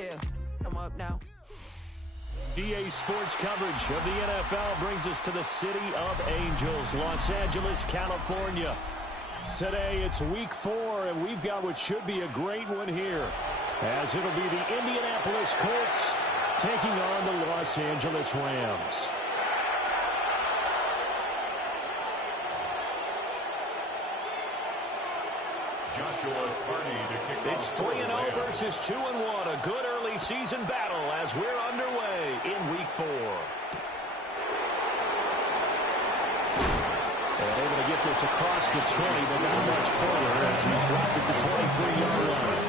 Yeah, I'm up now. EA Sports coverage of the NFL brings us to the City of Angels, Los Angeles, California. Today it's week 4, and we've got what should be a great one here, as it'll be the Indianapolis Colts taking on the Los Angeles Rams. It's 3-0 versus 2-1. A good early season battle as we're underway in week 4. And able to get this across the 20, but not much further as he's dropped it to 23-yard line.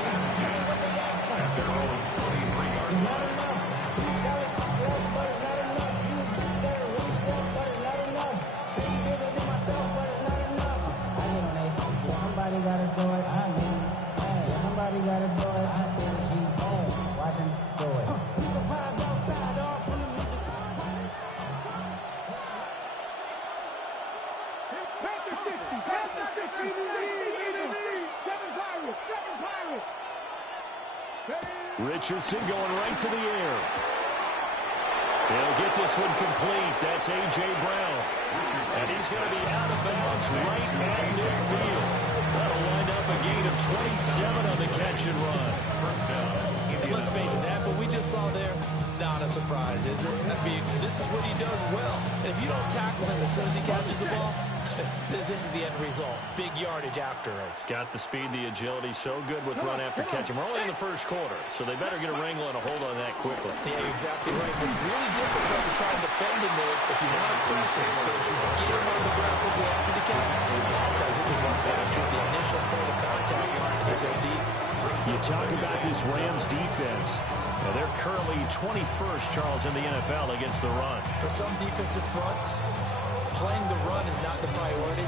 Somebody gotta do it. I mean, hey, somebody gotta do it. I say the G, hey, watch him do it. We survived outside, all from the music. Panther 60, Seven Pirates. Richardson going right to the air. He'll get this one complete. That's A.J. Brown. And he's going to be out of bounds right at midfield. That'll wind up a gain of 27 on the catch and run. And let's face it, that what we just saw there, not a surprise, is it? I mean, this is what he does well. And if you don't tackle him as soon as he catches the ball, this is the end result. Big yardage afterwards. Got the speed, the agility, so good with run after catch. And we're only in the first quarter, so they better get a wrangle and a hold on that quickly. Yeah, you're exactly right. What's really difficult to try and defend him is if you want to press him so that you get him on the ground quickly after the catch. A lot of times you just want to capture the initial point of contact and then go deep. You talk about this Rams defense. Now they're currently 21st, Charles, in the NFL against the run. For some defensive fronts, playing the run is not the priority.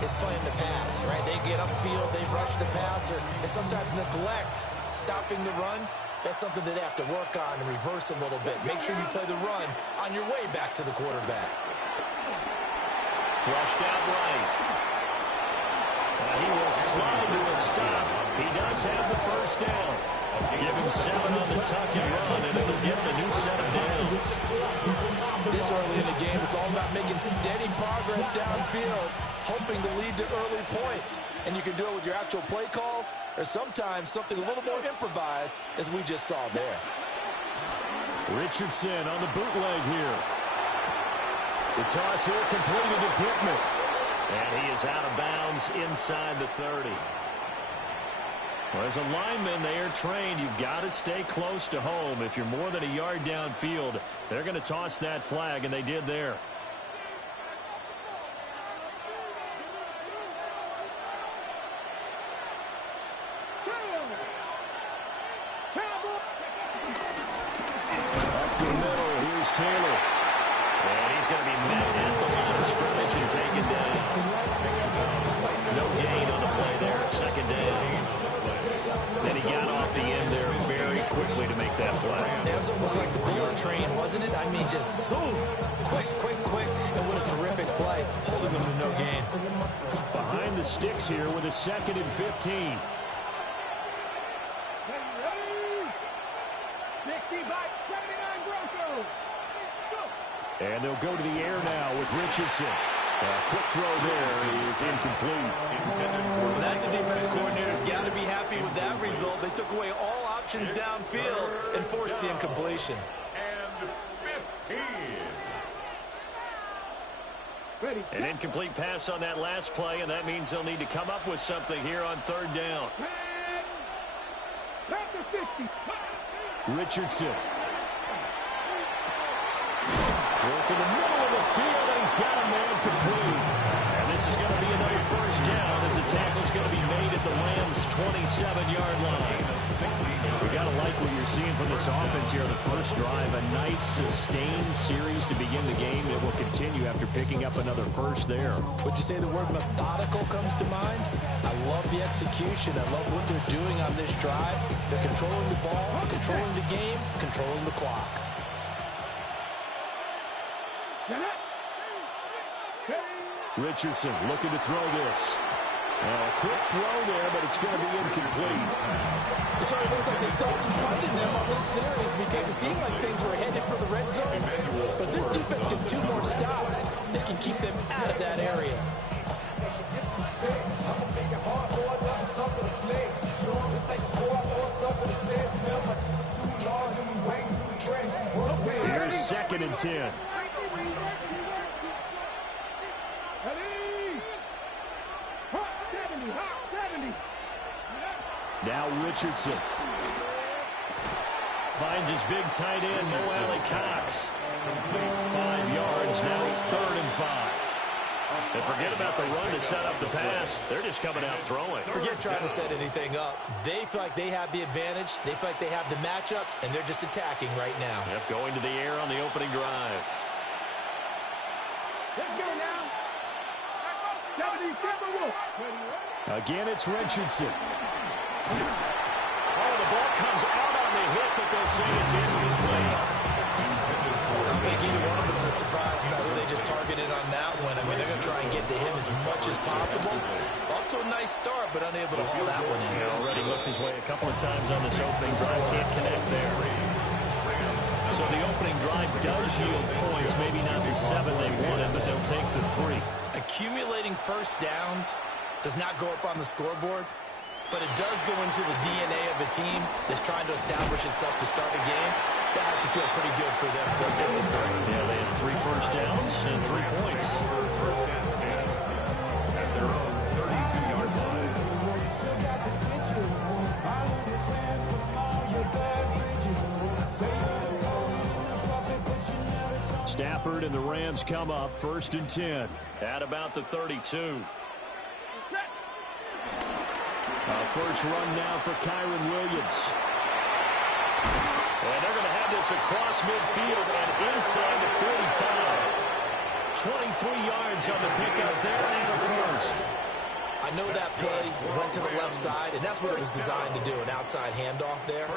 It's playing the pass, right? They get upfield, they rush the passer, and sometimes neglect stopping the run. That's something that they have to work on and reverse a little bit. Make sure you play the run on your way back to the quarterback. Flushed out right. He will slide to a stop. He does have the first down. Give him 7 on the tuck and run, and it'll get him a new set of downs. This early in the game, it's all about making steady progress downfield, hoping to lead to early points. And you can do it with your actual play calls, or sometimes something a little more improvised, as we just saw there. Richardson on the bootleg here. The toss here completed to Pittman. And he is out of bounds inside the 30. Well, as a lineman, they are trained. You've got to stay close to home. If you're more than a yard downfield, they're going to toss that flag, and they did there. Up the middle, here's Taylor. And he's going to be met at the line of scrimmage and taken down. No gain on the play there, second down. And he got off the end there very quickly to make that play. That was almost like the bullet train, wasn't it? I mean, just zoom, quick, and what a terrific play, holding them to no gain. Behind the sticks here with a 2nd and 15. And they'll go to the air now with Richardson. Quick throw there is incomplete. Well, that's a defense coordinator's got to be happy with that result. They took away all options downfield and forced the incompletion. And 15. An incomplete pass on that last play, and that means they'll need to come up with something here on 3rd down. Richardson. Work in the middle of the field, and he's got a man complete. And this is going to be another first down as the tackle's going to be made at the Rams' 27-yard line. We got to like what you're seeing from this offense here on the first drive. A nice, sustained series to begin the game that will continue after picking up another first there. Would you say the word methodical comes to mind? I love the execution. I love what they're doing on this drive. They're controlling the ball, controlling the game, controlling the clock. Richardson looking to throw this. A quick throw there, but it's going to be incomplete. It sort of looks like they stole some punch in them on this series because it seemed like things were headed for the red zone. But this defense gets 2 more stops. They can keep them out of that area. Here's 2nd and 10. Now Richardson finds his big tight end, Mo Alley Cox. 5 yards. Now it's 3rd and 5. And forget about the run to set up the pass. They're just coming out throwing. Forget trying to set anything up. They feel like they have the advantage. They feel like they have the matchups, and they're just attacking right now. Yep, going to the air on the opening drive. Again, it's Richardson. Oh, the ball comes out on the hit, but they'll say it's incomplete. I don't think either one of us is surprised about who they just targeted on that one. I mean, they're going to try and get to him as much as possible. Off to a nice start, but unable to haul that one in. He already looked his way a couple of times on this opening drive. Can't connect there. So the opening drive does yield points. Maybe not the 7 they wanted, but they'll take the 3. Accumulating first downs does not go up on the scoreboard, but it does go into the DNA of a team that's trying to establish itself to start a game. That has to feel pretty good for them. They'll take the 3. Yeah, they had 3 first downs and 3 points. At their own 32-yard line. Stafford and the Rams come up 1st and 10 at about the 32. First run now for Kyron Williams. And they're going to have this across midfield and inside the 45. 23 yards on the pickup there and a first. I know that play went to the left side, and that's what it was designed to do, an outside handoff there.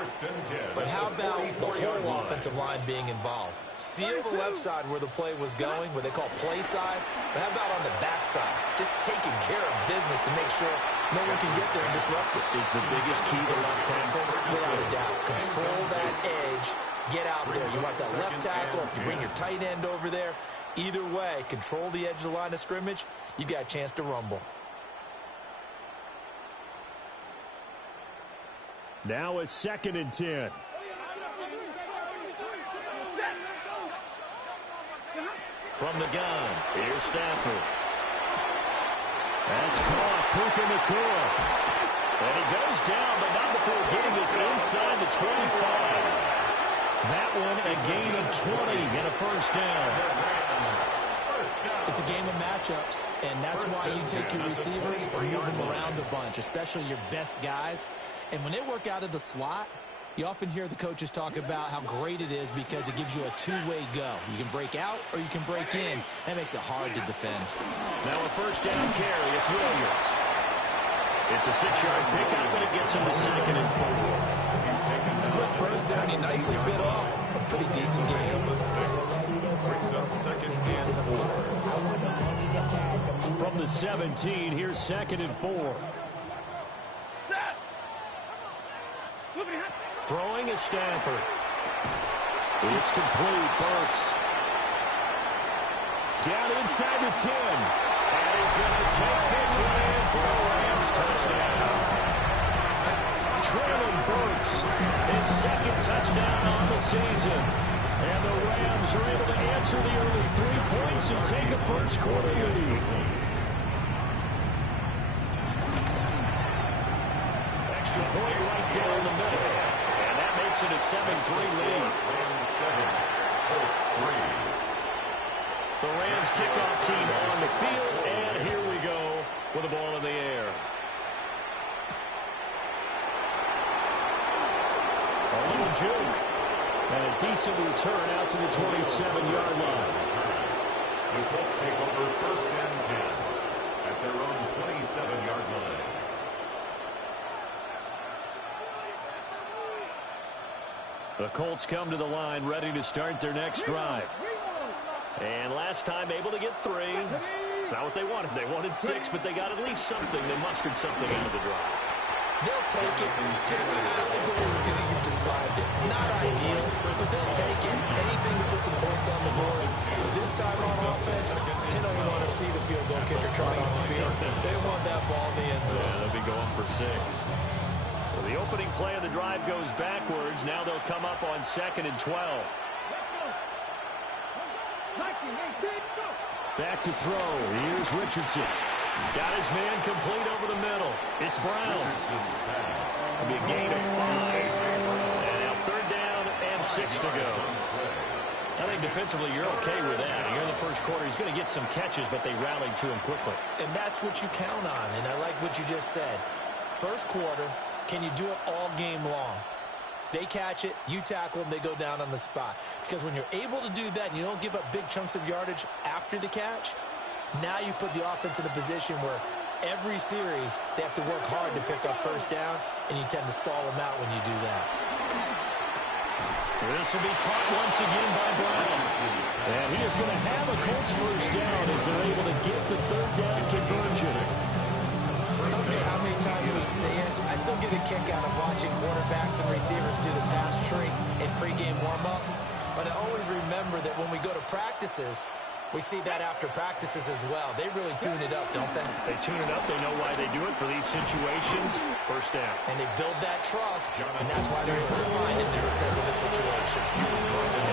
But how about the whole offensive line being involved? Seal the left side where the play was going, what they call play side. But how about on the back side? Just taking care of business to make sure no one can get there and disrupt it. Is the biggest key to left tackle? Without a doubt. Control that edge. Get out there. You want that left tackle. If you bring your tight end over there, either way, control the edge of the line of scrimmage, you got a chance to rumble. Now a 2nd and 10. From the gun, here's Stafford. That's caught, Puka Nacua. And he goes down, but not before getting this inside the 25. That one a gain of 20 and a first down. It's a game of matchups, and that's why you take your receivers and move them around a bunch, especially your best guys. And when they work out of the slot, you often hear the coaches talk about how great it is because it gives you a two-way go. You can break out or you can break in. That makes it hard to defend. Now a first down carry. It's Williams. It's a 6-yard pickup, but it gets him to 2nd and 4. Quick burst there, and he nicely bit off a pretty decent game. Brings up 2nd and 4. From the 17, here's 2nd and 4. Throwing is Stafford. It's complete. Burks. Down inside the 10. And he's going to take this one in for a Rams touchdown. Traylon Burks, his 2nd touchdown on the season. And the Rams are able to answer the early 3 points and take a first quarter lead. Extra point right down the middle. And that makes it a 7-3 lead. The Rams kickoff team on the field, and here we go with the ball in the air. A little juke. And a decent return out to the 27-yard line. The Colts take over 1st and 10 at their own 27-yard line. The Colts come to the line ready to start their next drive. And last time able to get 3. It's not what they wanted. They wanted 6, but they got at least something. They mustered something out of the drive. They'll take it. Just I like the way you described it. Not points on the board. But this time on offense, they don't even want to see the field goal kicker trot on the field. They want that ball in the end zone. Yeah, they'll be going for 6. So the opening play of the drive goes backwards. Now they'll come up on 2nd and 12. Back to throw. Here's Richardson. Got his man complete over the middle. It's Brown. It'll be a gain of 5. And now 3rd down and 6 to go. I think defensively you're okay with that. You're in the first quarter. He's going to get some catches, but they rallied to him quickly. And that's what you count on. And I like what you just said. First quarter, can you do it all game long? They catch it, you tackle them, they go down on the spot. Because when you're able to do that and you don't give up big chunks of yardage after the catch, now you put the offense in a position where every series they have to work hard to pick up first downs, and you tend to stall them out when you do that. This will be caught once again by Brown. And he is going to have a Colts first down as they're able to get the 3rd down conversion. I don't care how many times we see it. I still get a kick out of watching quarterbacks and receivers do the pass tree in pregame warm-up. But I always remember that when we go to practices, we see that after practices as well. They really tune it up, don't they? They tune it up. They know why they do it for these situations. First down. And they build that trust, and that's why they're able to find it in this type of a situation.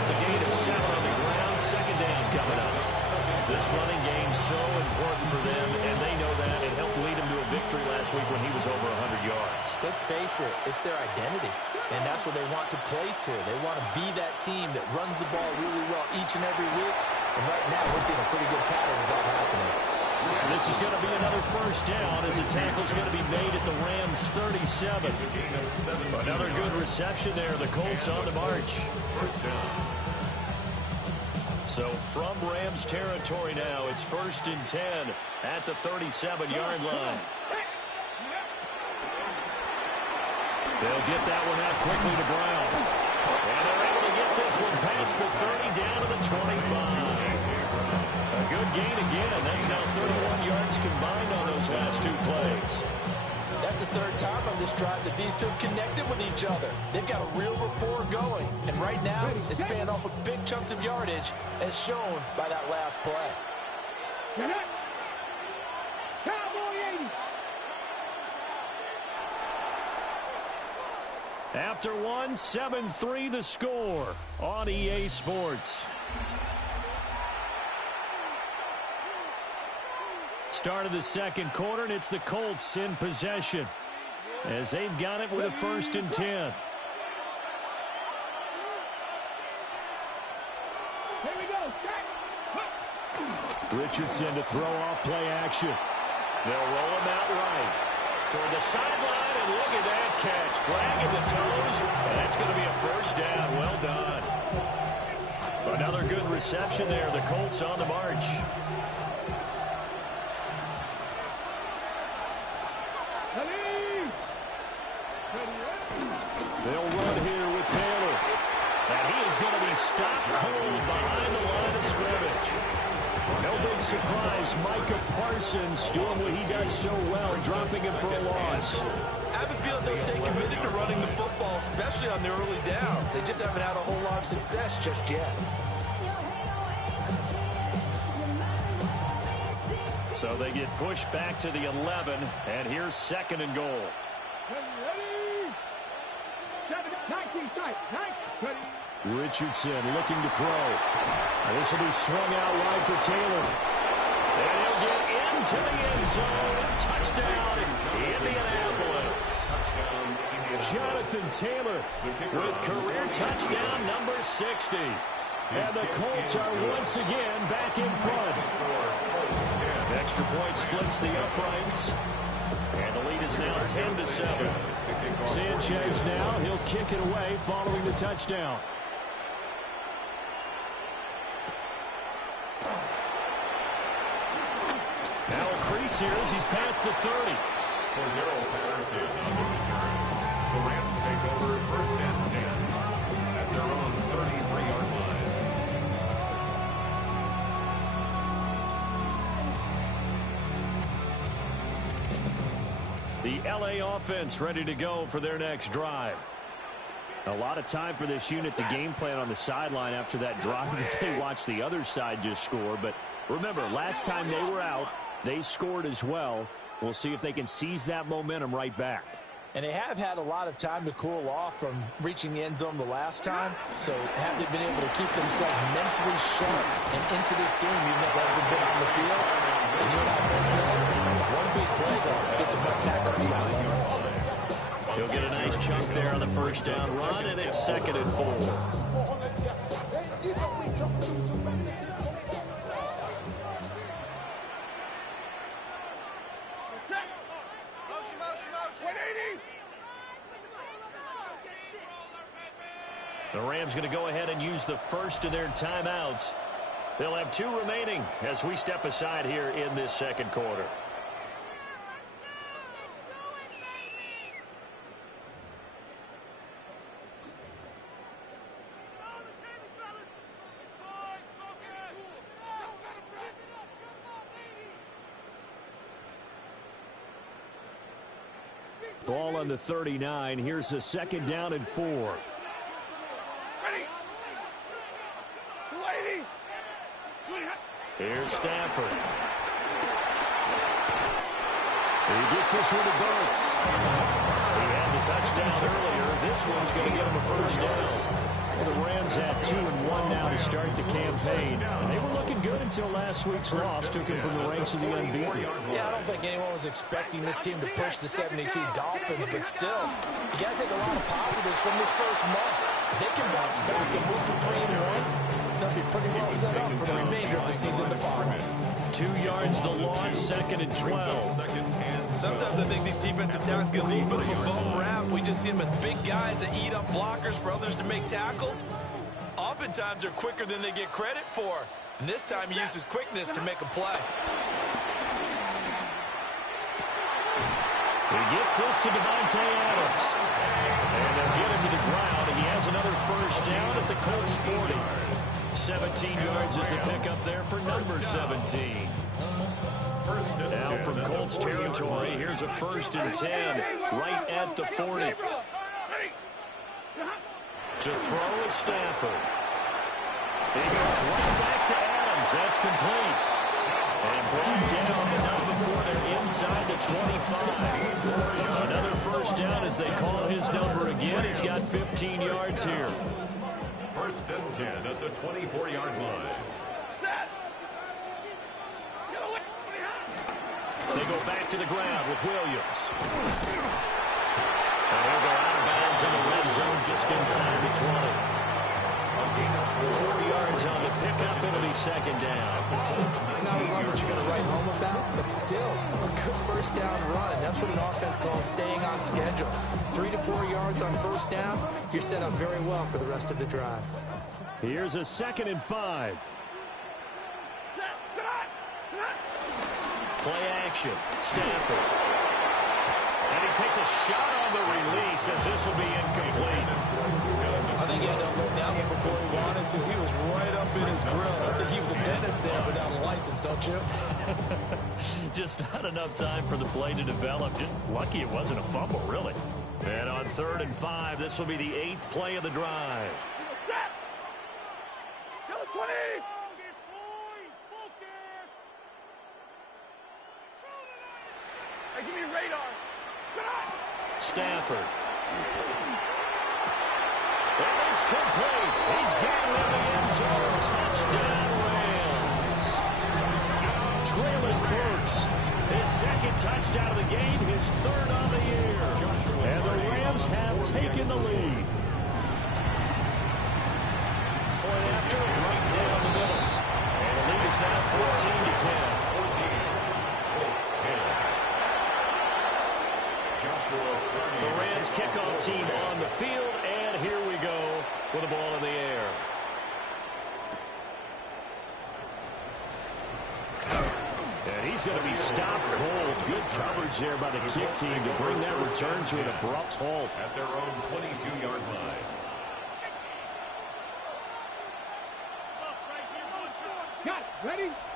It's a gain of 7 on the ground. 2nd down coming up. This running game so important for them, and they know that. It helped lead them to a victory last week when he was over 100 yards. Let's face it, it's their identity, and that's what they want to play to. They want to be that team that runs the ball really well each and every week, and right now we're seeing a pretty good pattern of that happening. This is going to be another first down as the tackle's going to be made at the Rams 37. Another good reception there. The Colts on the march. First down. So from Rams territory now, it's 1st and 10 at the 37-yard line. They'll get that one out quickly to Brown. And they're able to get this one past the 30 down to the 25. A good gain again. That's now 31 yards combined on those last 2 plays. That's the 3rd time on this drive that these two have connected with each other. They've got a real rapport going. And right now, it's paying off with big chunks of yardage, as shown by that last play. After one, 7-3 the score on EA Sports. Start of the 2nd quarter, and it's the Colts in possession as they've got it with a 1st and 10. Here we go. Richardson to throw off play action. They'll roll him out right toward the sideline, and look at that catch. Dragging the toes, and that's going to be a first down. Well done. Another good reception there. The Colts on the march. They'll run here with Taylor. And he is going to be stopped cold behind the line of scrimmage. No big surprise. Micah Parsons doing what he does so well, dropping him for a loss. I have a feeling they'll stay committed to running the football, especially on the early downs. They just haven't had a whole lot of success just yet. So they get pushed back to the 11, and here's 2nd and goal. Richardson looking to throw. This will be swung out wide for Taylor. And he'll get into the end zone. Touchdown, Indianapolis. Jonathan Taylor with career touchdown number 60. And the Colts are once again back in front. Extra point splits the uprights. And the lead is now 10-7. Sanchez now, he'll kick it away following the touchdown. Now a crease here as he's past the 30. For Darrell Patterson on the return. The Rams take over 1st and 10 at their own 33-yard line. The LA offense ready to go for their next drive. A lot of time for this unit to game plan on the sideline after that drive that they watched the other side just score. But remember, last time they were out, they scored as well. We'll see if they can seize that momentum right back. And they have had a lot of time to cool off from reaching the end zone the last time. So have they been able to keep themselves mentally sharp and into this game, even though they've been on the field? And you and I both know, one big play, though, gets them right back up to that level. He'll get a nice chunk there on the first down run, and it's 2nd and 4. The Rams going to go ahead and use the first of their timeouts. They'll have 2 remaining as we step aside here in this second quarter. Ball on the 39. Here's the 2nd down and 4. Here's Stafford. He gets this one to Burks. He had the touchdown earlier. This one's going to get him a first down. Well, the Rams had 2-1 now to start the campaign. And they were looking good until last week's loss took them from the ranks of the unbeaten. Yeah, I don't think anyone was expecting this team to push the 72 Dolphins, but still, you got to take a lot of positives from this first month. If they can bounce back and move to 3-1, they'll be pretty well set up for the remainder of the season to follow. 2 yards the loss, 2nd and 12. Sometimes I think these defensive tackles get a little bit of a bum rap. We just see them as big guys that eat up blockers for others to make tackles. Oftentimes they're quicker than they get credit for. And this time he uses quickness to make a play. He gets this to Devontae Adams. And they'll get him to the ground. He has another first down at the Colts 40. 17 yards is the pickup there for number 17. Now from Colts territory, here's a 1st and 10 right at the 40. To throw is Stafford. He goes right back to Adams. That's complete. And brought down enough before they're inside the 25. Another first down as they call his number again. He's got 15 yards here. 1st and 10 at the 24-yard line. They go back to the ground with Williams. And he'll go out of bounds in the red zone just inside the 20. 4 yards on the pickup. It'll be 2nd down. Not a run that you're going to write home about, but still a good first down run. That's what an offense calls staying on schedule. 3 to 4 yards on first down, you're set up very well for the rest of the drive. Here's a 2nd and 5. Play action. Stafford. And he takes a shot on the release as this will be incomplete. I think he had to unload that one before he wanted to. He was right up in his grill. I think he was a dentist there without a license, don't you? Just not enough time for the play to develop. Just lucky it wasn't a fumble, really. And on 3rd and 5, this will be the 8th play of the drive. Stafford. And it's complete. He's getting in the end zone. Touchdown, Rams. Traylon Burks. His 2nd touchdown of the game. His 3rd on the year. And the Rams have taken the lead. Point after, right down the middle. And the lead is now 14-10. The Rams kickoff team on the field, and here we go with the ball in the air. And he's going to be stopped cold. Good coverage there by the kick team to bring that return to an abrupt halt. At their own 22-yard line.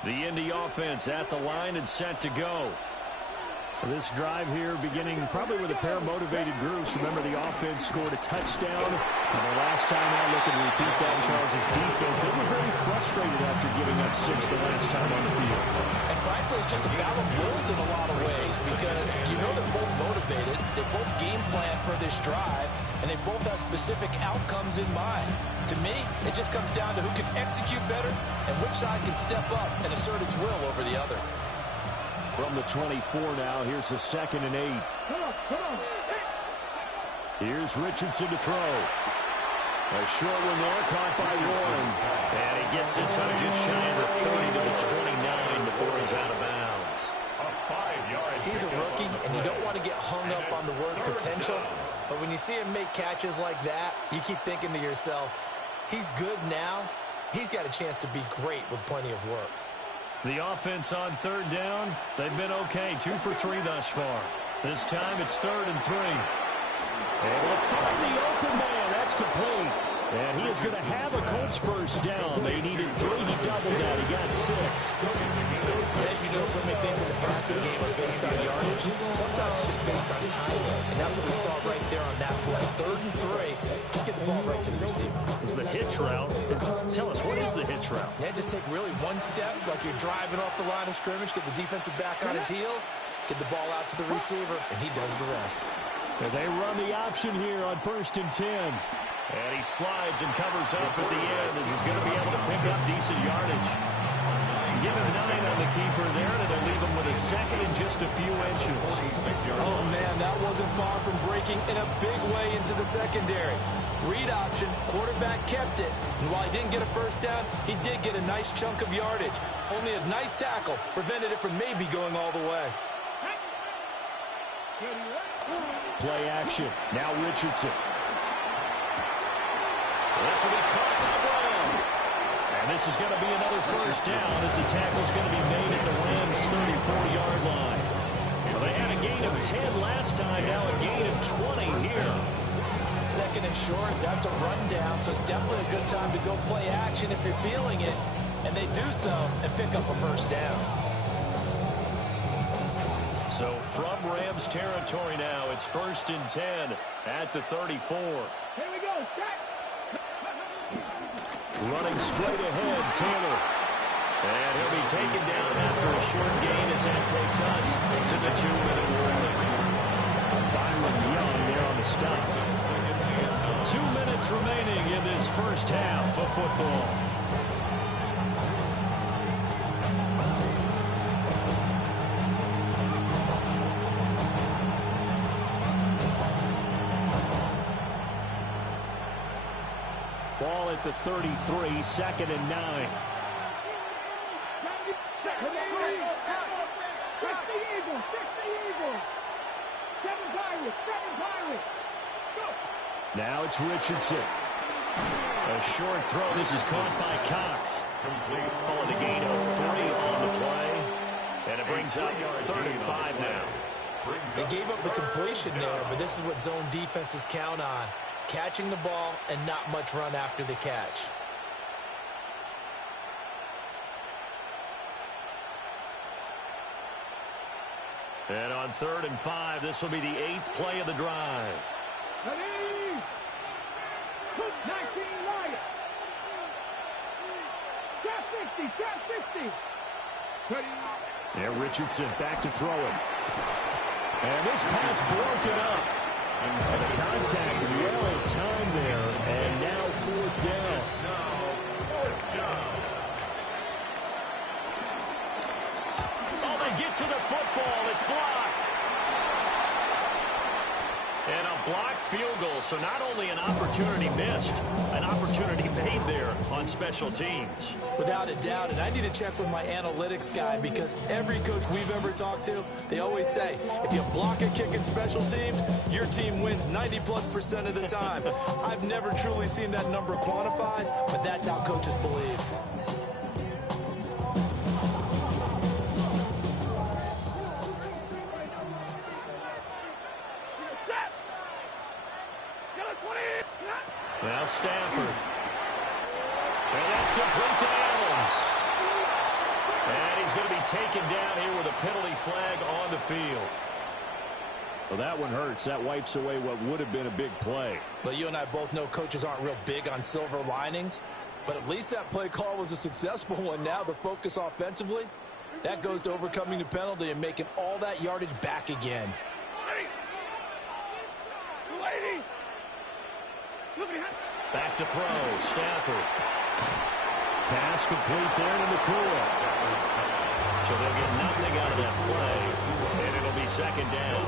The Indy offense at the line and set to go. This drive here beginning probably with a pair of motivated groups. Remember, the offense scored a touchdown. And the last time out, looking to repeat that in Charles' defense, they were very frustrated after giving up 6 the last time on the field. And frankly, it's just a battle of wills in a lot of ways because you know they're both motivated. They both game plan for this drive, and they both have specific outcomes in mind. To me, it just comes down to who can execute better and which side can step up and assert its will over the other. From the 24 now, here's a 2nd and 8. Here's Richardson to throw. A short one there, caught by Warren. And he gets this up just shy of the 30 to the 29 before he's out of bounds. He's a rookie, and you don't want to get hung up on the word potential. But when you see him make catches like that, you keep thinking to yourself, he's good now. He's got a chance to be great with plenty of work. The offense on 3rd down, they've been okay. 2 for 3 thus far. This time it's 3rd and 3. Able to find the open man. That's complete. And he is going to have a Colts first down. They needed 3. He doubled that. He got 6. As you know, so many things in the passing game are based on yardage. Sometimes it's just based on timing. And that's what we saw right there on that play. 3rd and 3. Just get the ball right to the receiver. Is the hitch route. Tell us, what is the hitch route? Yeah, just take really one step like you're driving off the line of scrimmage, get the defensive back on his heels, get the ball out to the receiver, and he does the rest. And they run the option here on 1st and 10. And he slides and covers up at the end as he's going to be able to pick up decent yardage. Give him 9 on the keeper there, and it'll leave him with a 2nd and just a few inches. Oh, man, that wasn't far from breaking in a big way into the secondary. Read option, quarterback kept it. And while he didn't get a first down, he did get a nice chunk of yardage. Only a nice tackle prevented it from maybe going all the way. Play action. Now Richardson. This will be caught by Brown. And this is going to be another first down as the tackle's going to be made at the Rams' 34-yard line. Well, they had a gain of 10 last time, now a gain of 20 here. 2nd and short, that's a rundown, so it's definitely a good time to go play action if you're feeling it. And they do so and pick up a first down. So from Rams territory now, it's 1st and 10 at the 34. Here we go, check. Running straight ahead, Taylor. And he'll be taken down after a short gain as that takes us to the 2-minute warning. Byron Young there on the stop. 2 minutes remaining in this first half of football. Ball at the 33, 2nd and 9. Now it's Richardson. A short throw. This is caught by Cox. Calling a gain of 3 on the play. And it brings up 3rd and 5 now. They gave up the completion there, but this is what zone defenses count on. Catching the ball and not much run after the catch. And on 3rd and 5, this will be the 8th play of the drive. Ready? Put 19 right. Trap 60, trap 60. Ready? Yeah, Richardson back to throw it. And this pass broken up. And the contact well timed there. And now 4th down. Oh, they get to the football. It's blocked. And a blocked field goal. So not only an opportunity missed, an opportunity made there on special teams. Without a doubt, and I need to check with my analytics guy because every coach we've ever talked to, they always say, if you block a kick in special teams, your team wins 90+% of the time. I've never truly seen that number quantified, but that's how coaches believe. Now Stafford. And that's complete to Adams. And he's going to be taken down here with a penalty flag on the field. Well, that one hurts. That wipes away what would have been a big play. But you and I both know coaches aren't real big on silver linings. But at least that play call was a successful one. Now the focus offensively, that goes to overcoming the penalty and making all that yardage back again. Back to throw. Stafford. Pass complete there to Nakua. So they'll get nothing out of that play, and it'll be second down.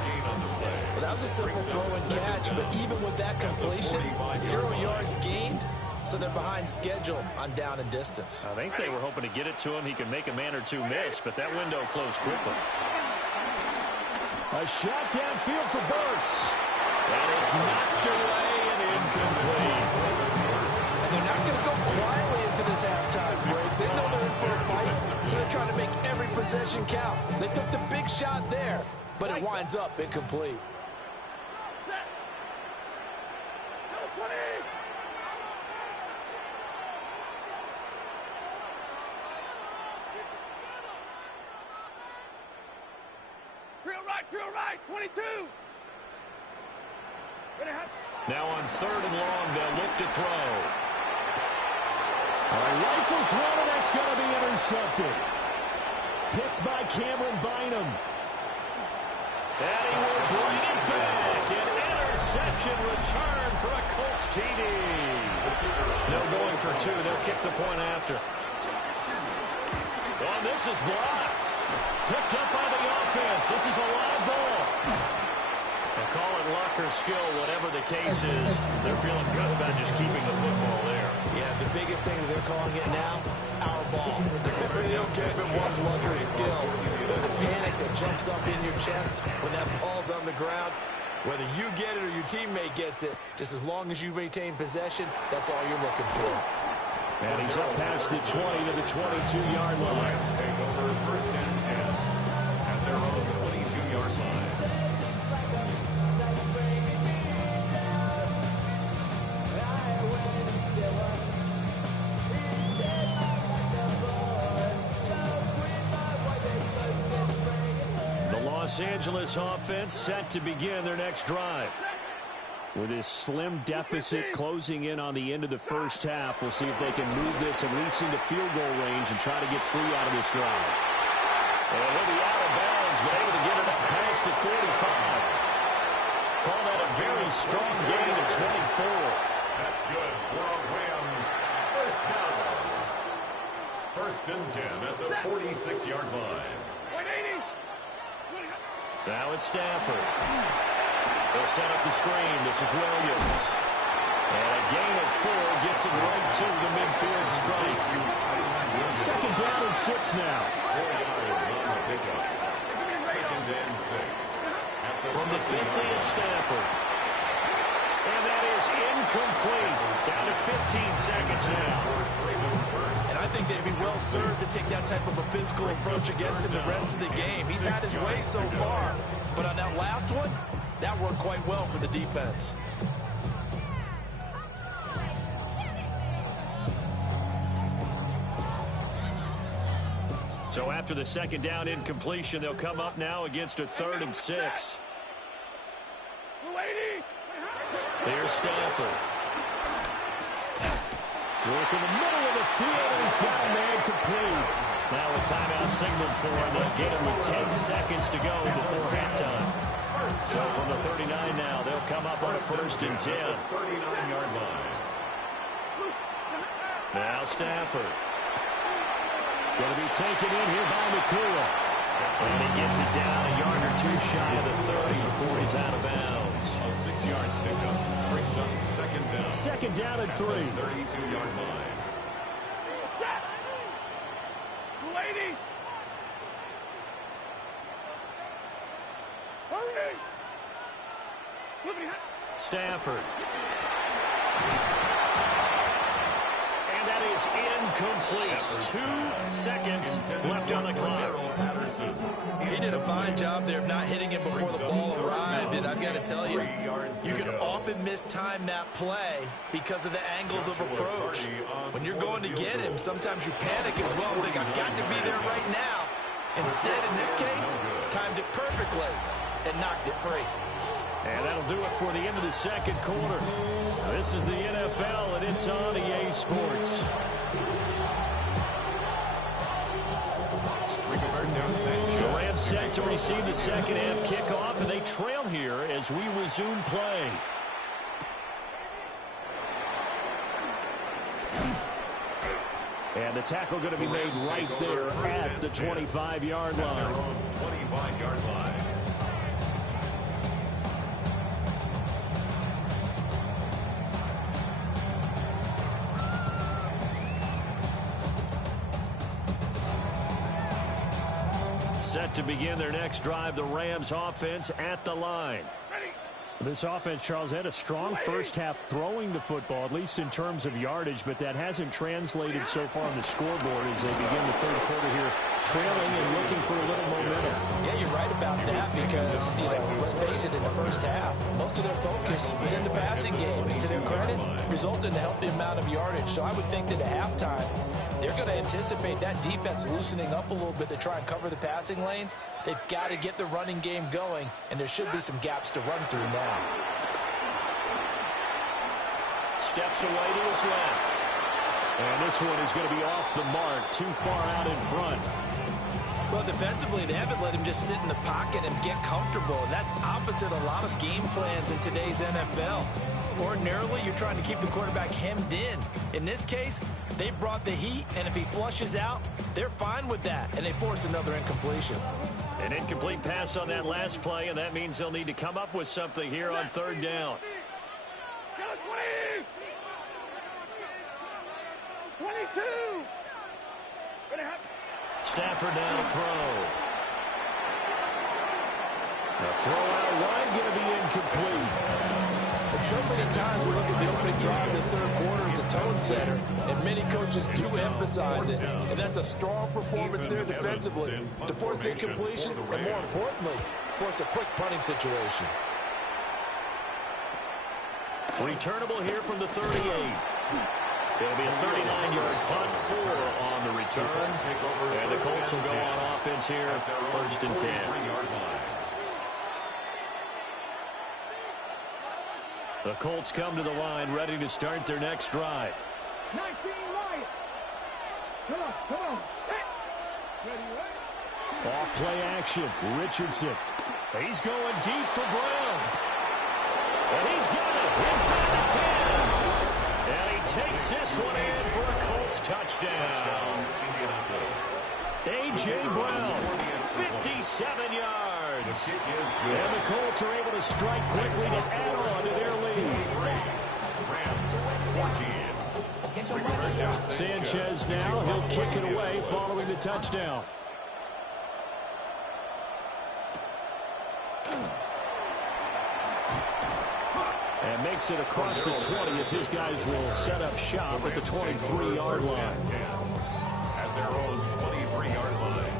Well, that was a simple throw and catch, but even with that completion, 0 yards gained, so they're behind schedule on down and distance. I think they were hoping to get it to him. He could make a man or two miss, but that window closed quickly. A shot downfield for Burks. And it's knocked away and incomplete. And they're not going to go quietly into this halftime break. They know they're in for a fight, so they're trying to make every possession count. They took the big shot there, but it winds up incomplete. Drill right, 22. Now on 3rd and long, they'll look to throw. Rifles one, and that's going to be intercepted. Picked by Cameron Bynum. And he will bring it back. An interception return for a Colts TD. No going for 2. They'll kick the point after. And this is blocked. Picked up by the offense. This is a live ball. They'll call it luck or skill, whatever the case is. They're feeling good about just keeping the football there. Yeah, the biggest thing that they're calling it now, our ball. They don't care if it was luck or skill. But the panic that jumps up in your chest when that ball's on the ground, whether you get it or your teammate gets it, just as long as you maintain possession, that's all you're looking for. And he's up past the 20 to the 22-yard line. Take over 1st and 10 at their own 22-yard line. The Los Angeles offense set to begin their next drive. With this slim deficit closing in on the end of the first half, we'll see if they can move this at least into field goal range and try to get 3 out of this drive. And he'll be out of bounds, but able to get it up past the 45. Call that a very strong gain of 24. That's good for a Rams 1st down. 1st and 10 at the 46-yard line. Now it's Stafford. They'll set up the screen. This is Williams. And a gain of 4 gets him right to the midfield stripe. 2nd down and 6 now. 4 yards on the pickup. 2nd and 6. From the 50 at Stafford. And that is incomplete. Down to 15 seconds now. And I think they'd be well served to take that type of a physical approach against him the rest of the game. He's had his way so far. But on that last one, that worked quite well for the defense. So after the 2nd down incompletion, they'll come up now against a 3rd and 6. Here's Stafford. Work in the middle of the field, and he's got a man complete. Now a timeout signal for him. They'll get him with 10 seconds to go before halftime. So from the 39 now, they'll come up on a 1st and 10. 39-yard line. Now Stafford. Going to be taken in here by Nakua. And he gets it down a yard or 2 shy of the 30 before he's out of bounds. A 6-yard pickup brings up 2nd down. 2nd down and 3. 32-yard line. Stafford. And that is incomplete. 2 seconds left on the clock. He did a fine job there of not hitting him before the ball arrived. And I've got to tell you, you can often mistime that play because of the angles of approach. When you're going to get him, sometimes you panic as well and think, I've got to be there right now. Instead, in this case, timed it perfectly and knocked it free. And that'll do it for the end of the second quarter. This is the NFL, and it's on EA Sports. The Rams set to receive the second half kickoff, and they trail here as we resume play. And the tackle going to be made right there at the 25-yard line. 25-yard line. Set to begin their next drive, the Rams offense at the line. This offense, Charles, had a strong first half throwing the football, at least in terms of yardage, but that hasn't translated so far on the scoreboard as they begin the third quarter here, trailing and looking for a little momentum. Yeah, you're right about that because, let's face it, in the first half, most of their focus was in the passing game. And to their credit, resulted in a healthy amount of yardage. So I would think that at halftime, they're going to anticipate that defense loosening up a little bit to try and cover the passing lanes. They've got to get the running game going, and there should be some gaps to run through now. Steps away to his left. And this one is going to be off the mark, too far out in front. Well, defensively, they haven't let him just sit in the pocket and get comfortable. And that's opposite a lot of game plans in today's NFL. Ordinarily, you're trying to keep the quarterback hemmed in. In this case, they brought the heat, and if he flushes out, they're fine with that, and they force another incompletion. An incomplete pass on that last play, and that means they'll need to come up with something here on third down. 22. Stafford down to throw. The throw out wide going to be incomplete. And so many times we look at the opening drive of the third quarter as a tone setter, and many coaches do emphasize it. And that's a strong performance there defensively to force incompletion and, more importantly, force a quick punting situation. Returnable here from the 38. It'll be a 39-yard punt, 4 on the return. And the Colts will go on offense here, 1st and 10. The Colts come to the line, ready to start their next drive. 19 right. Come on. Ready. Off play action, Richardson. He's going deep for Brown. And he's got it inside the 10. And he takes this one in for a Colts touchdown. A.J. Brown, 57 yards. And the Colts are able to strike quickly to add on to their lead. Sanchez now, he'll kick it away following the touchdown. And makes it across the 20 as his guys will set up shop at the 23-yard line. At their own 23-yard line.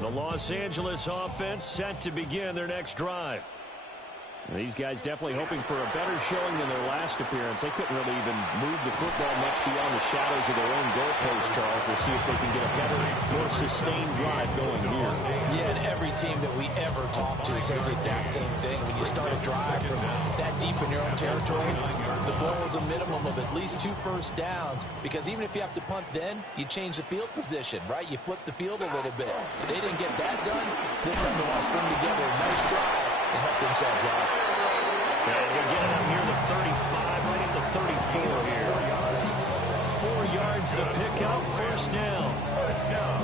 The Los Angeles offense set to begin their next drive. These guys definitely hoping for a better showing than their last appearance. They couldn't really even move the football much beyond the shadows of their own goalpost, Charles. We'll see if they can get a better, more sustained drive going here. Yeah, and every team that we ever talk to says the exact same thing. When you start a drive from that deep in your own territory, the goal is a minimum of at least 2 first downs, because even if you have to punt then, you change the field position, right? You flip the field a little bit. They didn't get that done. This time they want to string together a nice drive and help themselves out. And they're getting up near the 35, right at the 34 here. 4 yards to pick up, first down. First down.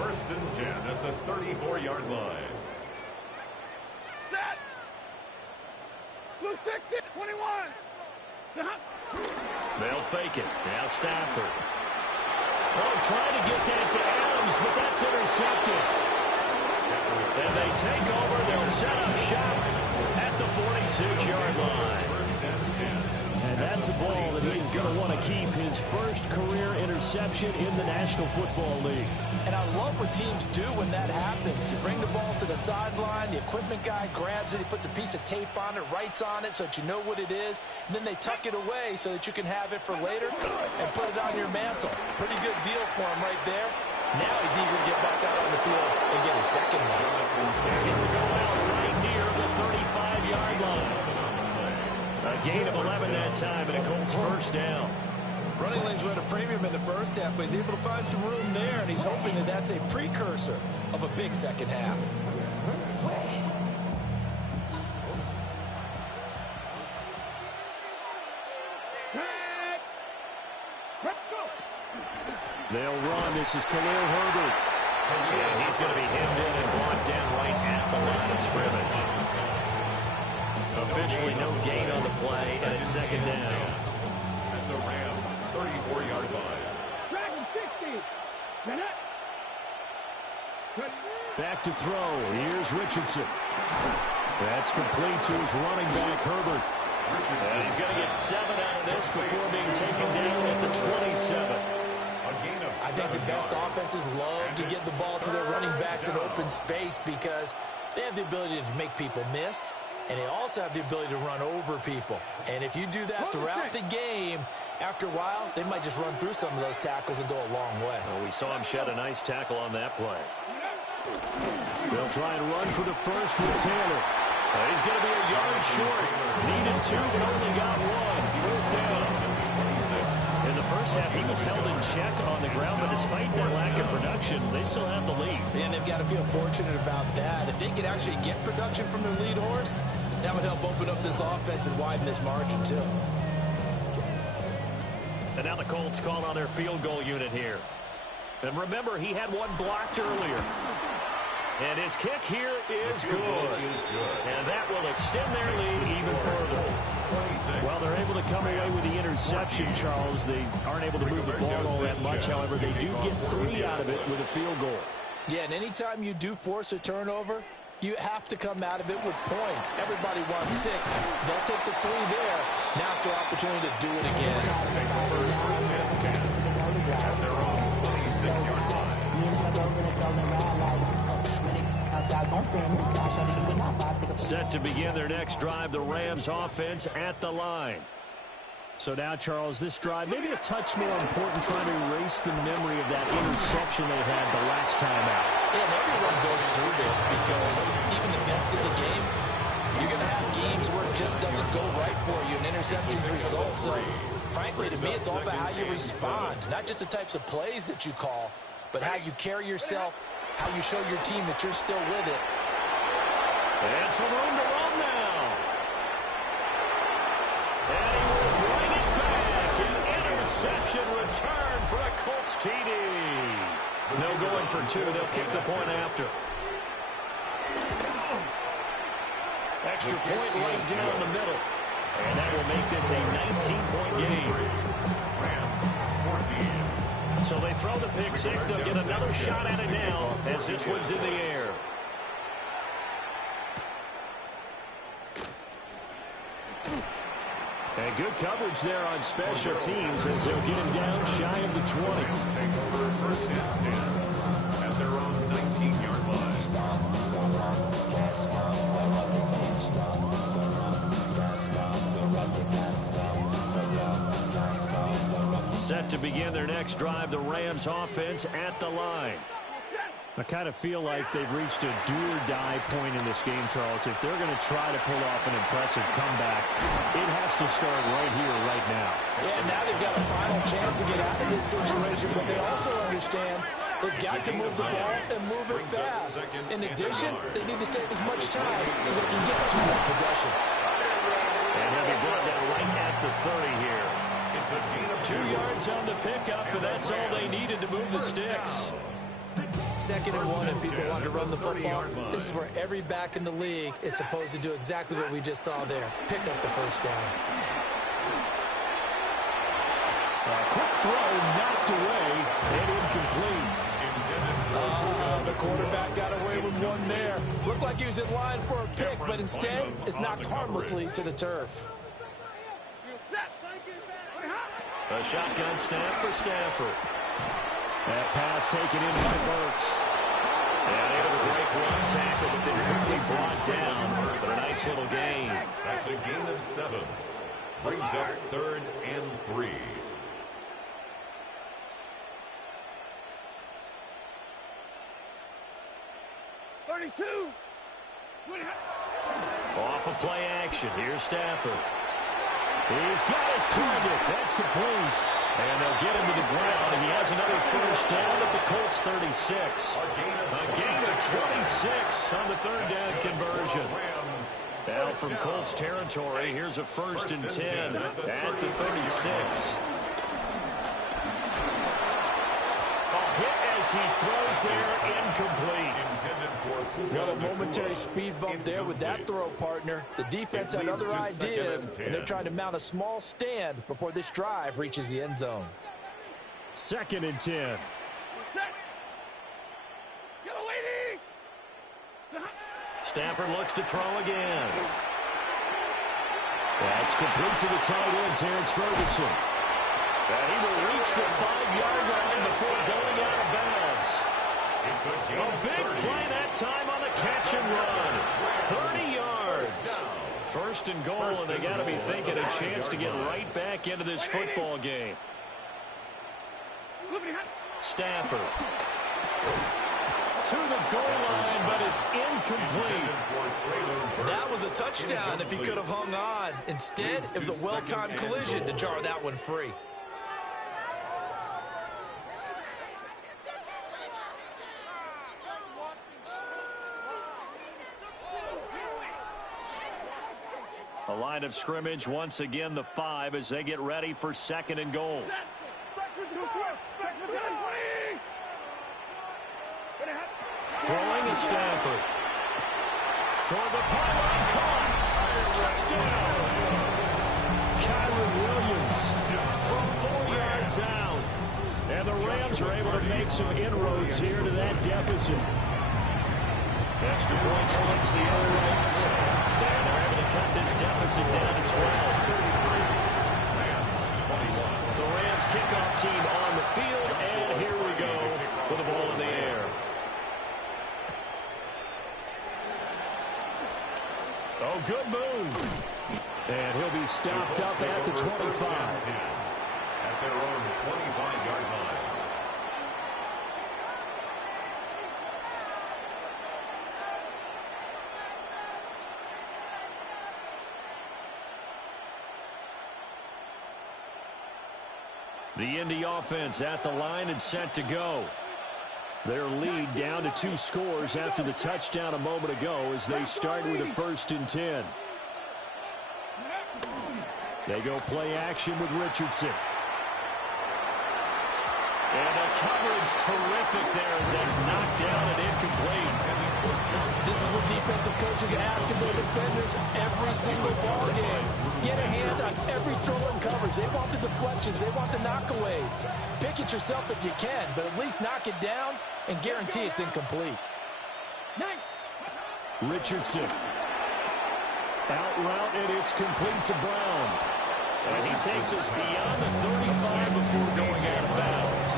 1st and 10 at the 34-yard line. Set. Blue 60, 21. They'll fake it. Now Stafford. Oh, trying to get that to Adams, but that's intercepted. And they take over. They'll set up shop at the 46-yard line. And that's a ball that he is going to want to keep, his first career interception in the National Football League. And I love what teams do when that happens. You bring the ball to the sideline, the equipment guy grabs it, he puts a piece of tape on it, writes on it so that you know what it is, and then they tuck it away so that you can have it for later and put it on your mantle. Pretty good deal for him right there. Now he's eager to get back out on the field and get his second one. He will go out right near the 35-yard line. A gain of 11 that time, and a Colts first down. Running lanes were at a premium in the first half, but he's able to find some room there, and he's hoping that that's a precursor of a big second half. They'll run. This is Khalil Herbert. And he's going to be hemmed in and brought down right at the line of scrimmage. Officially no gain on the play, and it's second down. At the Rams' 34-yard line. Dragon 60. Back to throw. Here's Richardson. That's complete to his running back, Herbert. And he's going to get 7 out of this before being taken down at the 27. I think the best offenses love to get the ball to their running backs in open space because they have the ability to make people miss, and they also have the ability to run over people. And if you do that throughout the game, after a while, they might just run through some of those tackles and go a long way. Well, we saw him shed a nice tackle on that play. They'll try and run for the first with Taylor. He's going to be a yard short. Needed 2, but only got 1. Fourth down. In the first half, he was held in check on the ground, but despite their lack of production, they still have the lead. And they've got to feel fortunate about that. If they could actually get production from their lead horse, that would help open up this offense and widen this margin, too. And now the Colts call on their field goal unit here. And remember, he had one blocked earlier. And his kick here is good. And that will extend their lead even further. Well, they're able to come away with the interception, Charles. They aren't able to move the ball all that much. However, they do get 3 out of it with a field goal. Yeah, and anytime you do force a turnover, you have to come out of it with points. Everybody wants 6. They'll take the 3 there. Now it's their opportunity to do it again. At their own 26-yard line. Set to begin their next drive, the Rams offense at the line. So now, Charles, this drive maybe a touch more important, trying to erase the memory of that interception they had the last time out. Yeah, and everyone goes through this because even the best in the game, you're going to have games where it just doesn't go right for you, and interceptions result. So, frankly, to me, it's all about how you respond, not just the types of plays that you call, but how you carry yourself, how you show your team that you're still with it. And some room to run now. And he will bring it back. An interception return for a Colts TD. No going for 2. They'll kick the point after. Extra point right down the middle. And that will make this a 19-point game. Rams 14. So they throw the pick 6. They'll get another shot at it now as this one's in the air. And good coverage there on special teams as they'll get him down shy of the 20. Rams take over first and 10 at their own 19-yard line. Set to begin their next drive, the Rams offense at the line. I kind of feel like they've reached a do-or-die point in this game, Charles. If they're going to try to pull off an impressive comeback, it has to start right here, right now. Yeah, now they've got a final chance to get out of this situation, but they also understand they've got to move the ball and move it fast. In addition, they need to save as much time so they can get 2 more possessions. And he'll be brought down right at the 30 here. It's a gain of 2 yards on the pickup, and that's all they needed to move the sticks. 2nd and 1, and people want to run the football. This is where every back in the league is supposed to do exactly what we just saw there. Pick up the first down. A quick throw knocked away and incomplete. The quarterback got away with one there. Looked like he was in line for a pick, but instead is knocked harmlessly to the turf. A shotgun snap for Stafford. That pass taken in by Burks. And able to break one tackle, but then quickly brought down. But a nice little gain. That's a gain of 7. Brings up 3rd and 3. 32. Off of play action. Here's Stafford. He's got his target. That's complete. And they'll get him to the ground, and he has another first down at the Colts 36. A gain of 26 on the third down conversion. Now from Colts territory, here's a 1st and 10 at the 36. He throws there, incomplete. Well, a momentary speed bump there with that throw, partner. The defense had other ideas, and they're trying to mount a small stand before this drive reaches the end zone. 2nd and 10. Stafford looks to throw again. That's complete to the tight end, Terrence Ferguson. And he will reach the 5-yard line before going out of bounds. A big play that time on the catch and run. 30 yards. 1st and goal, and they got to be thinking a chance to get right back into this football game. Stafford to the goal line, but it's incomplete. That was a touchdown if he could have hung on. Instead, it was a well-timed collision to jar that one free. A line of scrimmage once again, the 5 as they get ready for 2nd and goal. Throwing is Stafford. Toward the pylon, caught. Touchdown. Kyron Williams from 4 yards out. And the Rams are able to make some inroads here to that deficit. Extra point splits the uprights. And they're able to cut this deficit down to 12. The Rams kickoff team on the field, and here we go with the ball in the air. Oh, good move. And he'll be stopped up at the 25. At their own 25-yard line. The Indy offense at the line and set to go. Their lead down to 2 scores after the touchdown a moment ago as they start with a 1st and 10. They go play action with Richardson. And the coverage terrific there as that's knocked down and incomplete. This is what defensive coaches ask of their defenders every single ball game. Get a hand on every throw and coverage. They want the deflections. They want the knockaways. Pick it yourself if you can, but at least knock it down and guarantee it's incomplete. Richardson. Out route, and it's complete to Brown. And he takes us beyond the 35 before going out of bounds.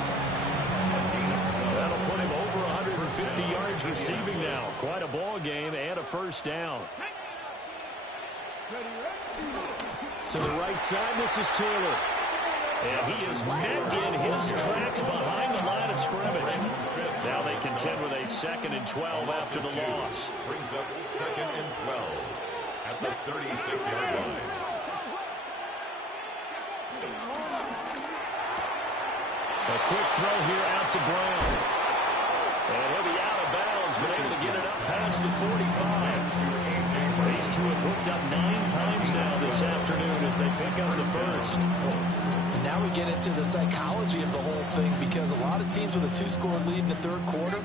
That'll put him over 150 yards receiving now. Quite a ball game and a 1st down. To the right side, this is Taylor. And he is met in his tracks behind the line of scrimmage. Now they contend with a 2nd and 12 after the loss. Brings up 2nd and 12 at the 36-yard line. A quick throw here out to Brown. And he'll be out of bounds, but able to get it up past the 45. These two have hooked up 9 times now this afternoon as they pick up the 1st. And now we get into the psychology of the whole thing, because a lot of teams with a 2-score lead in the 3rd quarter,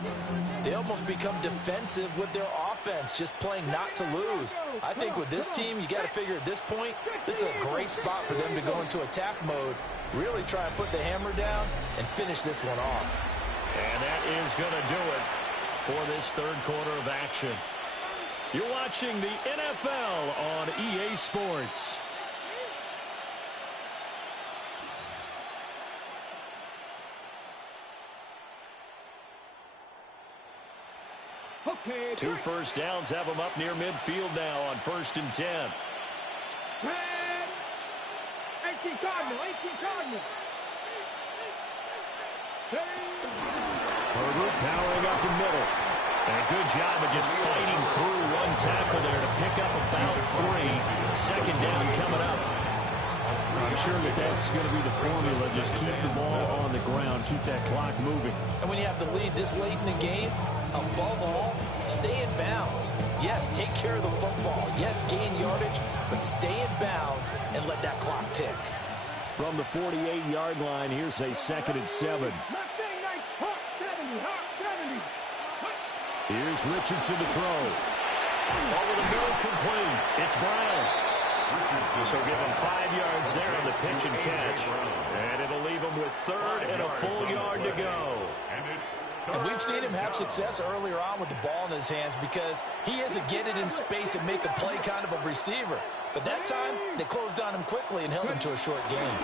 they almost become defensive with their offense, just playing not to lose. I think with this team, you got to figure at this point, this is a great spot for them to go into attack mode, really try and put the hammer down and finish this one off. And that is going to do it for this 3rd quarter of action. You're watching the NFL on EA Sports. Okay. 2 first downs have them up near midfield now on 1st and 10. 18 Cardinal. Herbert powering up the middle. And a good job of just fighting through one tackle there to pick up about 3. Second down coming up. I'm sure that that's going to be the formula. Just keep the ball on the ground. Keep that clock moving. And when you have the lead this late in the game, above all, stay in bounds. Yes, take care of the football. Yes, gain yardage, but stay in bounds and let that clock tick. From the 48-yard line, here's a 2nd and 7. Here's Richardson to throw. Over the middle, complete. It's Brown. So give him 5 yards there on the pitch and catch. And it'll leave him with 3rd and a full yard to go. And we've seen him have success earlier on with the ball in his hands because he is a get it in space and make a play kind of a receiver. But that time, they closed on him quickly and held him to a short gain.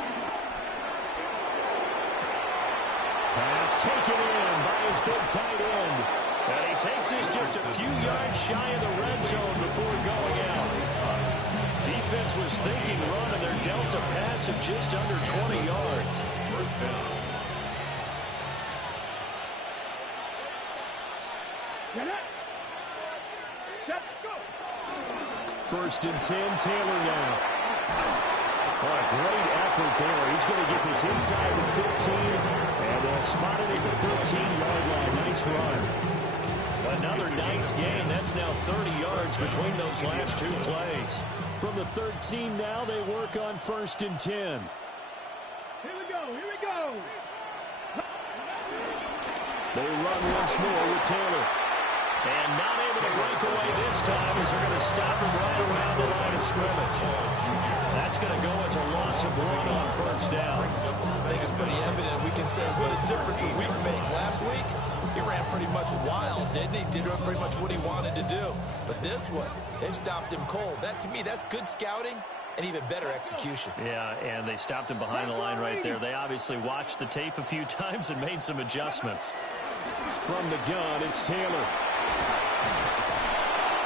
Pass taken in by his big tight end. And he takes this just a few yards shy of the red zone before going out. Defense was thinking run, and they're dealt a pass of just under 20 yards. First down. First and 10, Taylor now. Oh, a great effort there. He's going to get this inside the 15, and they'll spot it at the 13-yard line. Nice run. Another nice game. That's now 30 yards between those last 2 plays. From the 13 now, they work on 1st and 10. Here we go, here we go. They run once more with Taylor. And not able to break away this time as they're going to stop him right around the line of scrimmage. That's going to go as a loss of 1 on 1st down. I think it's pretty evident. We can say what a difference a week makes. Last week, he ran pretty much wild, didn't he? Did pretty much what he wanted to do. But this one, they've stopped him cold. That, to me, that's good scouting and even better execution. Yeah, and they stopped him behind the line right there. They obviously watched the tape a few times and made some adjustments. From the gun, it's Taylor.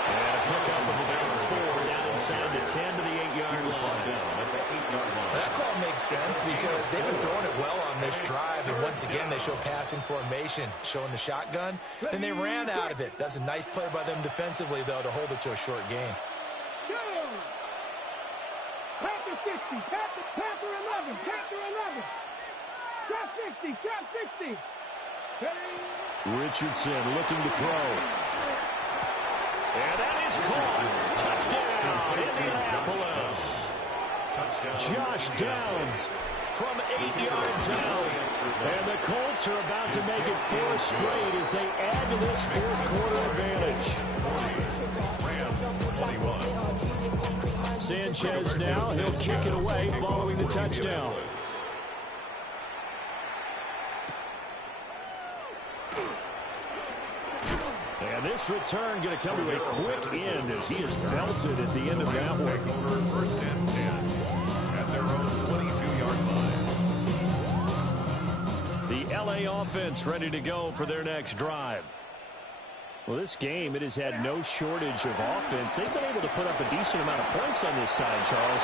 And a pickup of about 4 down inside the 10 to the 8-yard line. That call makes sense because they've been throwing it well on this drive, and once again they show passing formation, showing the shotgun. Then they ran out of it. That's a nice play by them defensively, though, to hold it to a short game. Panther 60, Panther 11, Panther 11. Trap 60, trap 60. Richardson looking to throw. And that is caught. Touchdown, Indianapolis. Josh Downs from 8 yards out. And the Colts are about to make it 4 straight as they add to this 4th quarter advantage. Sanchez now, he'll kick it away following the touchdown. And this return going to come to a quick end as he is belted at the end of that one. First and 10 at their own 22-yard line. The LA offense ready to go for their next drive. Well, this game, it has had no shortage of offense. They've been able to put up a decent amount of points on this side, Charles.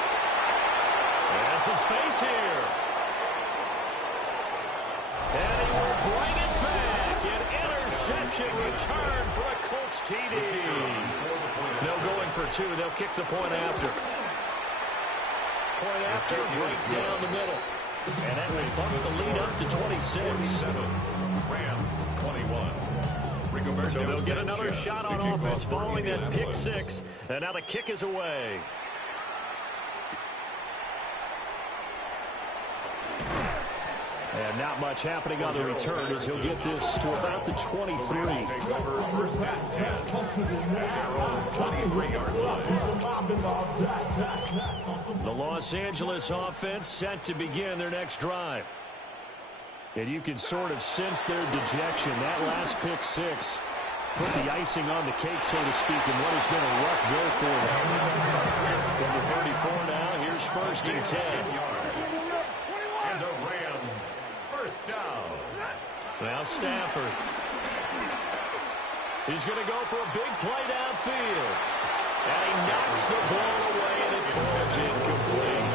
There's some space here. And he will bring it back. An interception return for a Colts TD. No going for 2. They'll kick the point after. Point after, right down the middle. And that will bump the lead up to 26. Rams 21. So they'll get another shot on offense following that pick 6. And now the kick is away. And not much happening on the return as he'll get this to about the 23. The Los Angeles offense set to begin their next drive. And you can sort of sense their dejection. That last pick 6 put the icing on the cake, so to speak, in what has been a rough go for them. From the 34 now, here's 1st and 10. And the Rams first down. Now Stafford. He's going to go for a big play downfield. And he knocks the ball away, and it falls incomplete.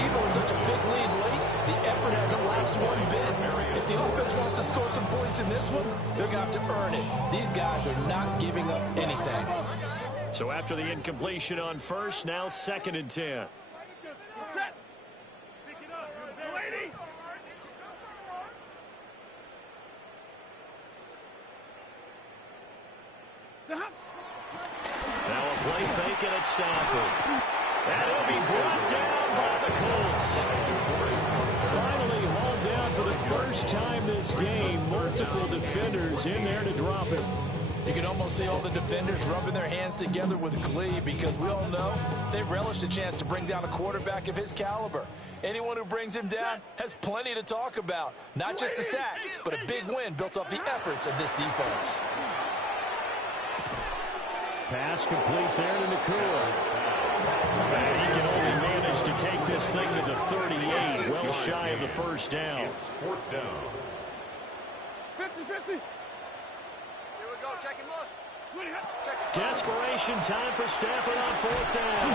Even with such a big lead late, The effort hasn't lapsed one bit. If the offense wants to score some points in this one, they're going to have to earn it. These guys are not giving up anything. So after the incompletion on first, now 2nd and 10. Now a play fake and it's Stafford. And it'll be brought down by the Colts. Finally hauled down for the first time this game. Multiple defenders in there to drop him. You can almost see all the defenders rubbing their hands together with glee because we all know they relish the chance to bring down a quarterback of his caliber. Anyone who brings him down has plenty to talk about. Not just a sack, but a big win built off the efforts of this defense. Pass complete there to Nakua. And he can only manage to take this thing to the 38, well shy of the first down. It's 4th down. 50-50. Here we go. Check him loose. Desperation time for Stafford on 4th down.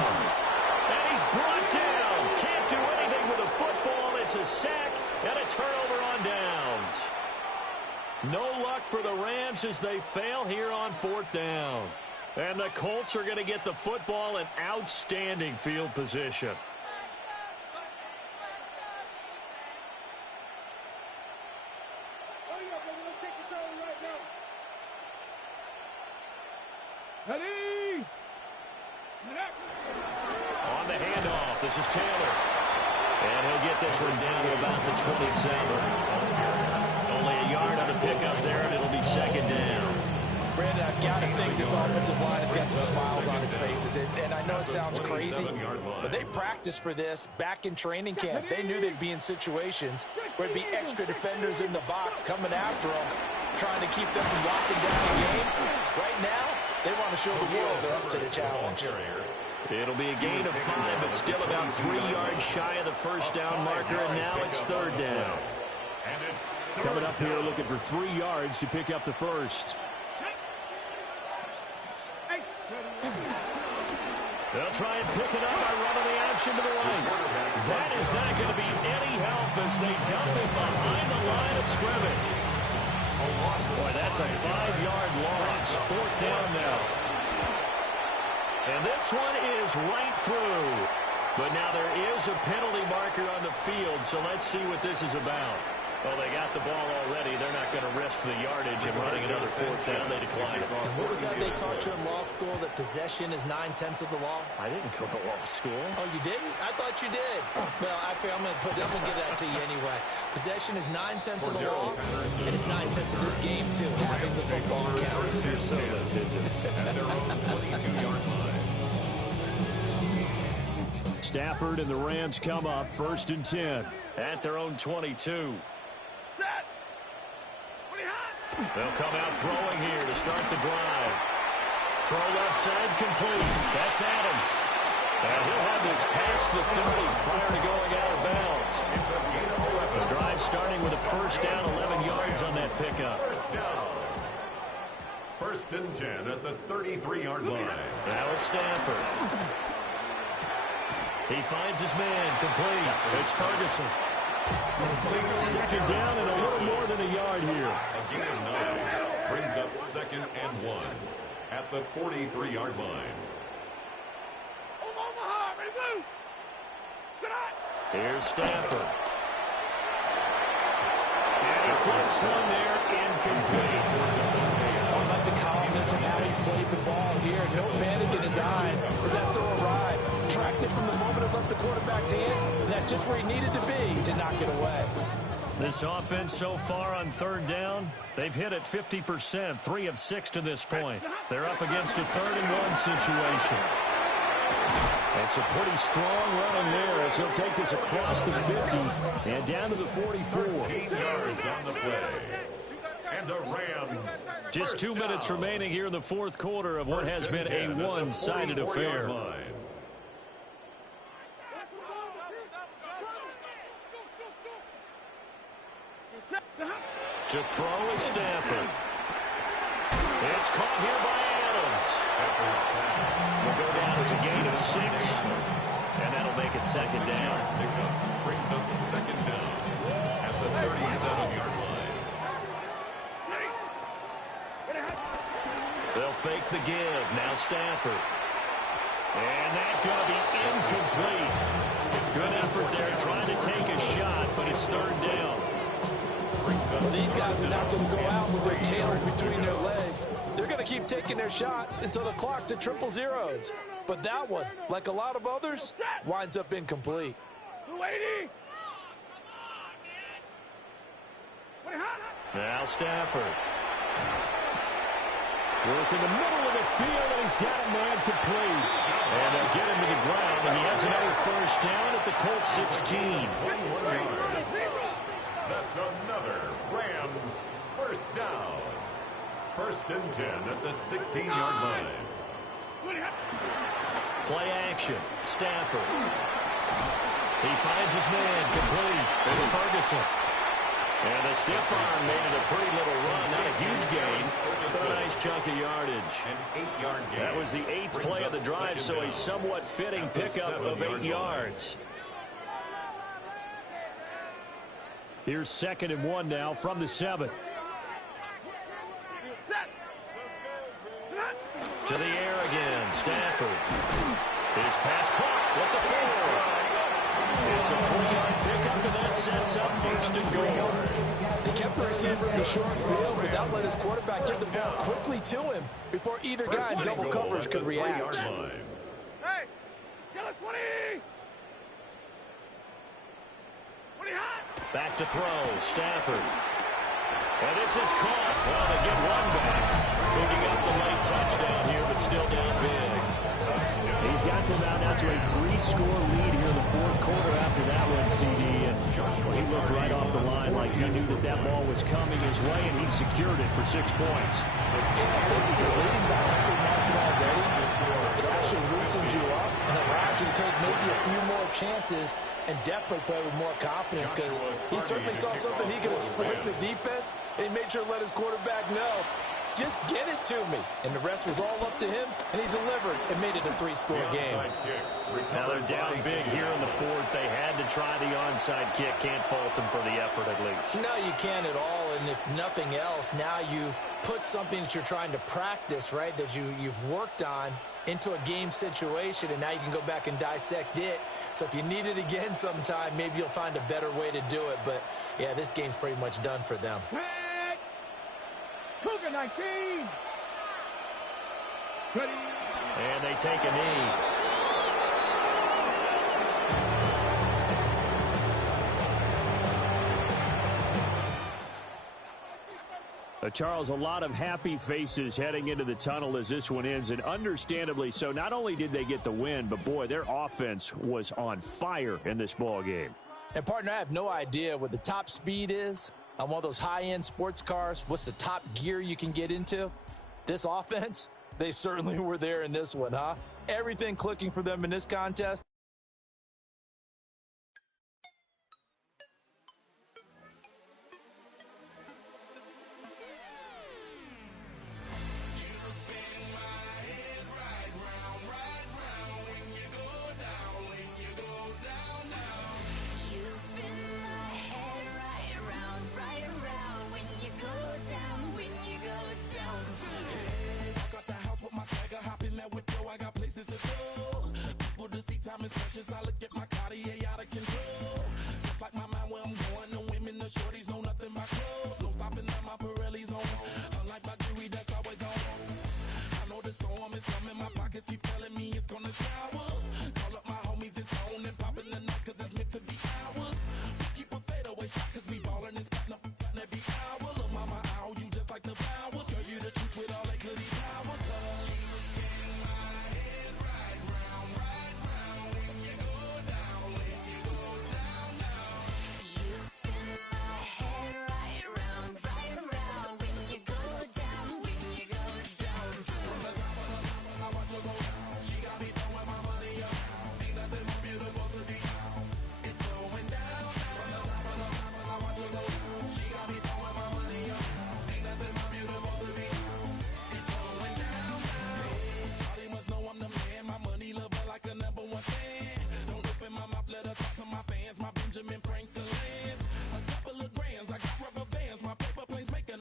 And he's brought down. Can't do anything with a football. It's a sack and a turnover on downs. No luck for the Rams as they fail here on 4th down. And the Colts are going to get the football in outstanding field position. Ready? On the handoff, this is Taylor. And he'll get this one down to about the 27. Only a yard on the pickup there, and it'll be 2nd down. Brandon, I've got to think this offensive line has got some smiles on its faces. And I know it sounds crazy, but they practiced for this back in training camp. They knew they'd be in situations where there'd be extra defenders in the box coming after them, trying to keep them from locking down the game. Right now, they want to show the world they're up to the challenge. It'll be a gain of 5, but still about 3 yards shy of the first down marker, and now it's 3rd down. Coming up here looking for 3 yards to pick up the first. They'll try and pick it up by running the action to the right. That is not going to be any help as they dump it behind the line of scrimmage. Boy, that's a 5-yard loss. 4th down now. And this one is right through. But now there is a penalty marker on the field, so let's see what this is about. Well, they got the ball already. They're not going to risk the yardage and running another 4th down. They decline it. And what was that they taught you in law school, that possession is 9/10 of the law? I didn't go to law school. Oh, you didn't? I thought you did. Well, I'm going to give that to you anyway. Possession is 9/10 of the law, and it's 9/10 of this game, too. Having the football counts. You're so litigious. At their own 22-yard line. Stafford and the Rams come up 1st and 10. At their own 22. They'll come out throwing here to start the drive. Throw left side complete. That's Adams. And he'll have this past the 30 prior to going out of bounds. The drive starting with a 1st down, 11 yards on that pickup. 1st and 10 at the 33-yard line. Now it's Stafford. He finds his man complete. It's Ferguson. 2nd down and a little more than a yard here. A gain of 9 brings up 2nd and 1 at the 43-yard line. Here's Stafford. And he flips one there, incomplete. I like the calmness of how he played the ball here. No panic in his eyes as that throw arrived. Tracked it from the moment it left the quarterback's hand, and that's just where he needed to be to knock it away. This offense so far on 3rd down, they've hit it 50%, 3 of 6 to this point. They're up against a 3rd and 1 situation. That's a pretty strong run in there as he'll take this across the 50 and down to the 44. 13 yards on the play. And the Rams. Just 2 minutes remaining here in the 4th quarter of what has been a one-sided affair. To throw is Stafford. It's caught here by Adams. Will go down as a gain of 6. And that'll make it 2nd down. Pickup brings up 2nd down. take the give. Now Stafford. And that's going to be incomplete. Good effort there trying to take a shot, but it's third down. Well, these guys are not going to go out with their tails between their legs. They're going to keep taking their shots until the clock's at triple zeros. But that one, like a lot of others, winds up incomplete. Now Stafford. Working the middle of the field, and he's got a man complete. And they'll get him to the ground, and he has another first down at the Colts 16. 21 yards. That's another Rams first down. First and 10 at the 16-yard line. Play action. Stafford. He finds his man complete. It's Ferguson. And a stiff arm made it a pretty little run. Not a huge gain, but a nice chunk of yardage. An 8-yard gain. That was the 8th play of the drive, so a somewhat fitting pickup of 8 yards. Here's 2nd and 1 now from the 7. To the air again. Stafford. His pass caught with the 4. It's a 3-yard pickup, and that sets up first and goal. He kept the receiver in the short field, but that let his quarterback get the ball quickly to him before either guy in double coverage could react. Hey, get a 20! 20 hot! Back to throw. Stafford. And this is caught. Well, they get one back. Picking up the late touchdown here, but still down big. He's got them out now to a 3-score lead here in the 4th quarter after that one, CD. And he looked right off the line like he knew that that ball was coming his way, and he secured it for 6 points. You're leading by a happy margin already. It actually loosens you up and allows you to take maybe a few more chances and definitely play with more confidence, because he certainly saw something he could exploit in the defense, and he made sure to let his quarterback know, just get it to me. And the rest was all up to him, and he delivered and made it a 3-score game. Now they're down big here in the 4th. They had to try the onside kick. Can't fault them for the effort at least. No, you can't at all. And if nothing else, now you've put something that you're trying to practice, right, that you've worked on into a game situation, and now you can go back and dissect it. So if you need it again sometime, maybe you'll find a better way to do it. But, yeah, this game's pretty much done for them. Cougar 19! Ready? And they take a knee. Charles, a lot of happy faces heading into the tunnel as this one ends, and understandably so. Not only did they get the win, but, boy, their offense was on fire in this ball game. And, partner, I have no idea what the top speed is on one of those high-end sports cars. What's the top gear you can get into? This offense, they certainly were there in this one, huh? Everything clicking for them in this contest.